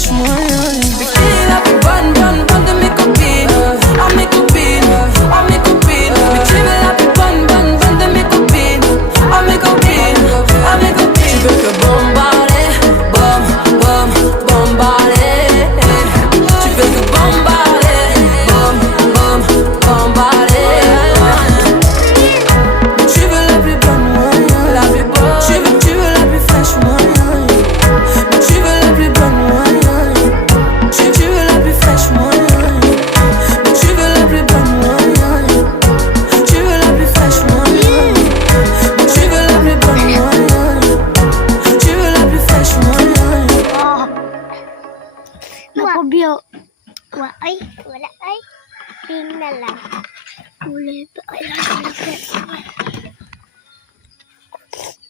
fraîche moyen. Mais qui est la plus bonne, bonne, bonne de mes copines? Oh mes copines, oh mes copines. Mais tu veux la plus bonne, bonne, bonne de mes copines? Oh mes copines, oh mes copines. Tu veux que bombarder, bom, bom, bombarder. Tu veux que bombarder, bom, bom, bombarder. Mais tu veux la plus bonne moyen, la plus bonne. Tu veux la plus fraîche moyen. Mais tu veux la plus bonne moyen. Tu veux la plus fraîche moyen. Mais tu veux la plus bonne moyen. Tu veux la plus fraîche moyen. Mais tu veux la plus bonne moyen. Tu veux la plus fraîche moyen. Naku, Bio. Ay, wala ay. Ping na lang. Ulit. Ay,